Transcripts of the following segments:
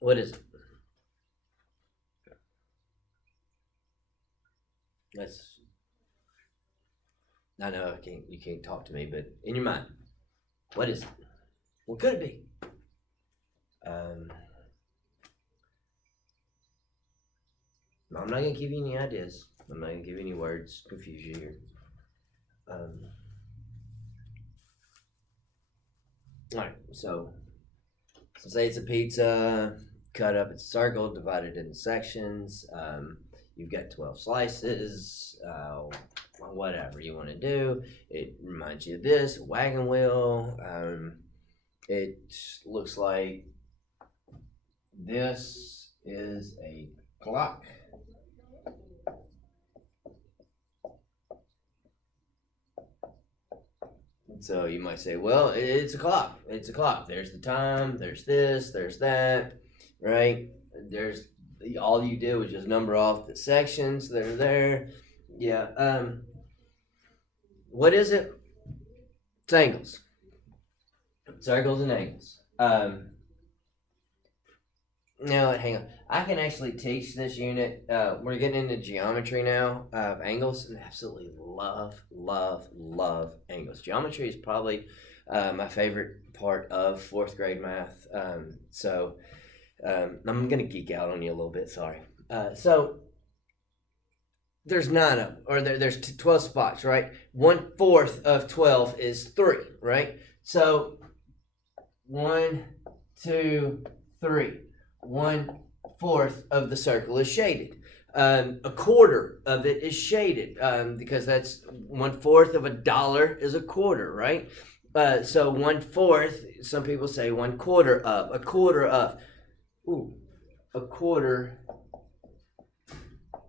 What is it? That's I know you can't talk to me, but in your mind, what is it? What could it be? Um, I'm not gonna give you any ideas. I'm not gonna give you any words, confuse you here. Um, all right, so say it's a pizza, cut up, it's a circle, divided into sections. You've got 12 slices, whatever you want to do. It reminds you of this wagon wheel. It looks like this is a clock. So you might say, well, it's a clock. It's a clock. There's the time. There's this. There's that. Right? There's all you do is just number off the sections that are there. Yeah. What is it? It's angles. Circles and angles. Now, hang on. I can actually teach this unit. We're getting into geometry now of angles, and absolutely love angles. Geometry is probably my favorite part of fourth grade math. So I'm gonna geek out on you a little bit. Sorry. So there's 9 of them, or there's 12 spots, right? 1/4 of 12 is 3, right? So 1, 2, 3. 1/4 of the circle is shaded. A quarter of it is shaded because that's 1/4 of $1 is a quarter, right? So 1/4, some people say 1/4 of, a quarter of, a quarter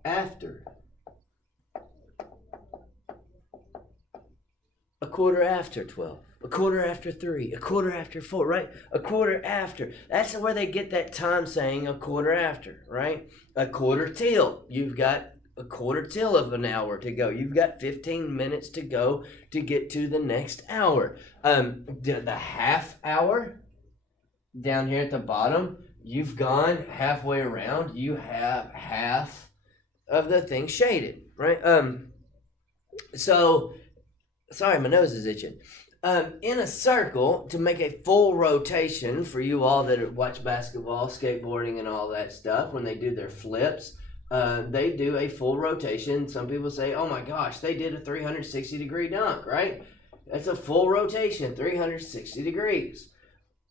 after. A quarter after 12, a quarter after 3, a quarter after 4, right? A quarter after. That's where they get that time saying a quarter after, right? A quarter till. You've got a quarter till of an hour to go. You've got 15 minutes to go to get to the next hour. The half hour down here at the bottom, you've gone halfway around. You have half of the thing shaded, right? So sorry, my nose is itching. In a circle, to make a full rotation for you all that watch basketball, skateboarding, and all that stuff, when they do their flips, they do a full rotation. Some people say, oh my gosh, they did a 360-degree dunk, right? That's a full rotation, 360 degrees.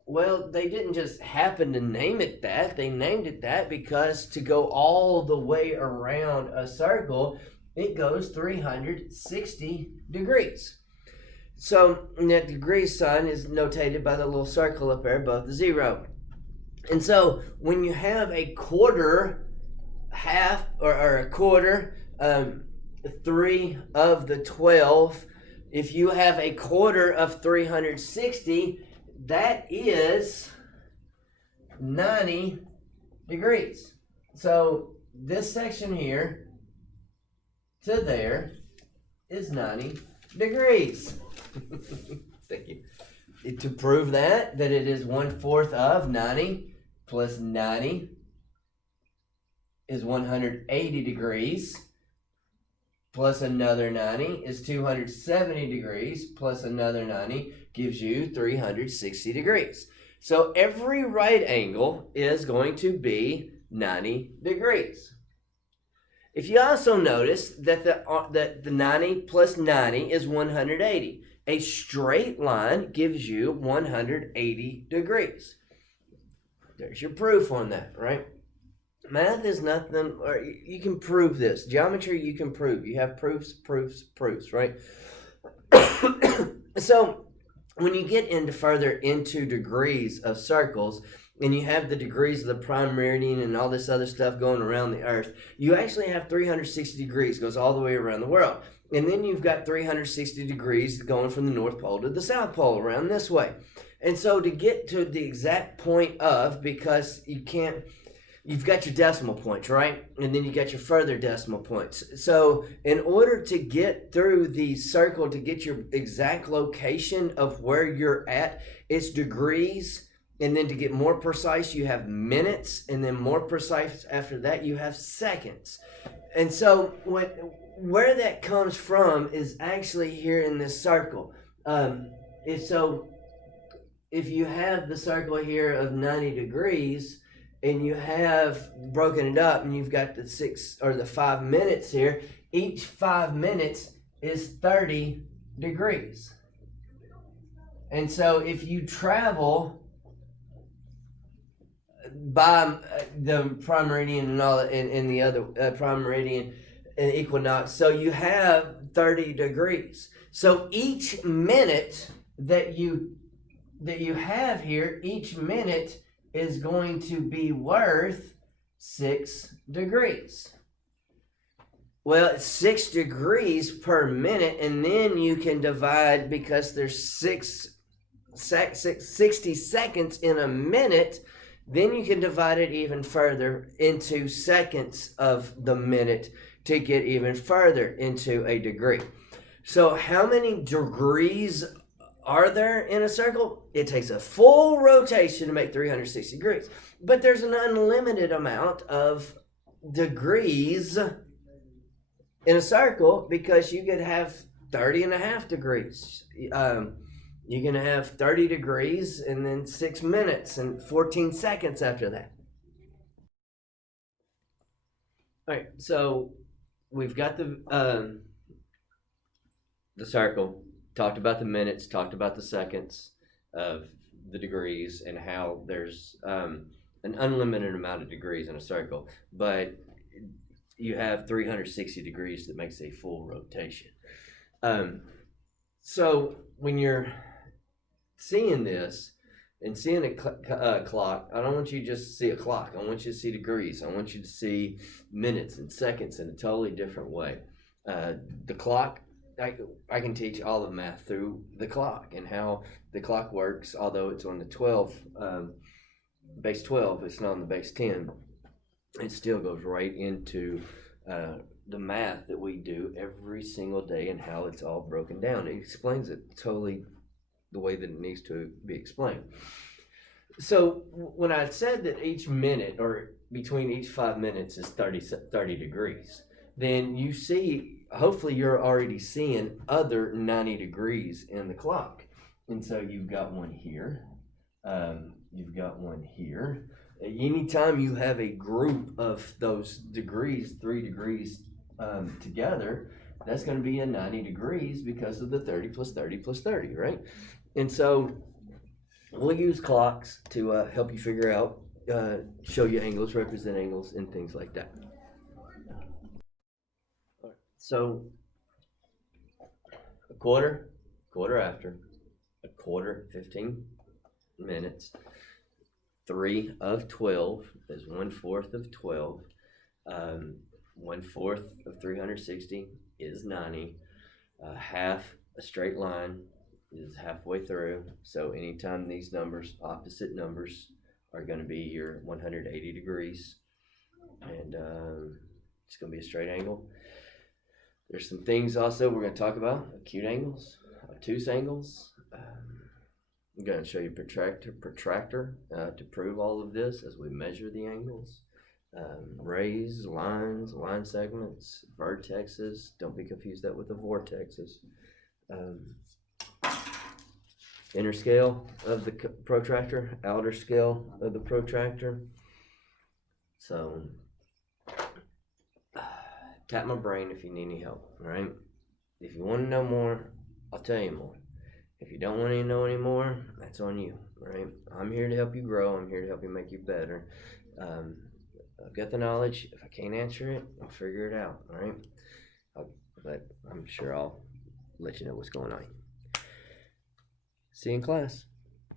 Well, they didn't just happen to name it that. They named it that because to go all the way around a circle, it goes 360 degrees. So that degree sign is notated by the little circle up there above the 0. And so when you have a quarter, half, or a quarter, 3 of the 12, if you have a quarter of 360, that is 90 degrees. So this section here to there is 90 degrees. Thank you. To prove that it is 1/4 of 90 plus 90 is 180 degrees, plus another 90 is 270 degrees, plus another 90 gives you 360 degrees. So every right angle is going to be 90 degrees. If you also notice that the 90 plus 90 is 180. A straight line gives you 180 degrees. There's your proof on that, right? Math is nothing, or you can prove this. Geometry, you can prove. You have proofs, right? So when you get into further into degrees of circles, and you have the degrees of the prime meridian and all this other stuff going around the earth, you actually have 360 degrees, goes all the way around the world. And then you've got 360 degrees going from the North Pole to the South Pole around this way. And so to get to the exact point of, because you can't, you've got your decimal points, right? And then you got your further decimal points. So in order to get through the circle, to get your exact location of where you're at, it's degrees And then to get more precise, you have minutes, and then more precise after that, you have seconds. And so where that comes from is actually here in this circle. If you have the circle here of 90 degrees, and you have broken it up, and you've got the 5 minutes here, each 5 minutes is 30 degrees. And so if you travel by the prime meridian and all, and the other prime meridian and equinox, so you have 30 degrees. So each minute that you have here, each minute is going to be worth 6 degrees. Well, it's 6 degrees per minute, and then you can divide, because there's 60 seconds in a minute. Then you can divide it even further into seconds of the minute to get even further into a degree. So how many degrees are there in a circle? It takes a full rotation to make 360 degrees. But there's an unlimited amount of degrees in a circle, because you could have 30.5 degrees. You can have 30 degrees and then 6 minutes and 14 seconds after that. All right, so we've got the circle, talked about the minutes, talked about the seconds of the degrees, and how there's an unlimited amount of degrees in a circle, but you have 360 degrees that makes a full rotation. So when you're seeing this and seeing a clock, I don't want you to just see a clock. I want you to see degrees. I want you to see minutes and seconds in a totally different way. The clock, I can teach all of math through the clock and how the clock works, although it's on the base 12, it's not on the base 10. It still goes right into the math that we do every single day and how it's all broken down. It explains it totally the way that it needs to be explained. So when I said that each minute, or between each 5 minutes, is 30 degrees, then you see, hopefully you're already seeing other 90 degrees in the clock. And so you've got one here, you've got one here. Anytime you have a group of those degrees, 3 degrees together, that's going to be a 90 degrees because of the 30 plus 30 plus 30, right? And so we'll use clocks to help you figure out, show you angles, represent angles, and things like that. So a quarter after, a quarter, 15 minutes. 3 of 12 is 1/4 of 12. 1/4 of 360 is 90. Half a straight line is halfway through. So anytime these numbers, opposite numbers, are going to be your 180 degrees. And it's going to be a straight angle. There's some things also we're going to talk about: acute angles, obtuse angles. I'm going to show you protractor to prove all of this as we measure the angles. Rays, lines, line segments, vertexes. Don't be confused that with the vortexes. Inner scale of the protractor, outer scale of the protractor. So tap my brain if you need any help, all right? If you want to know more, I'll tell you more. If you don't want to know any more, that's on you, right? I'm here to help you grow. I'm here to help you make you better. I've got the knowledge. If I can't answer it, I'll figure it out, all right? But I'm sure I'll let you know what's going on. See you in class.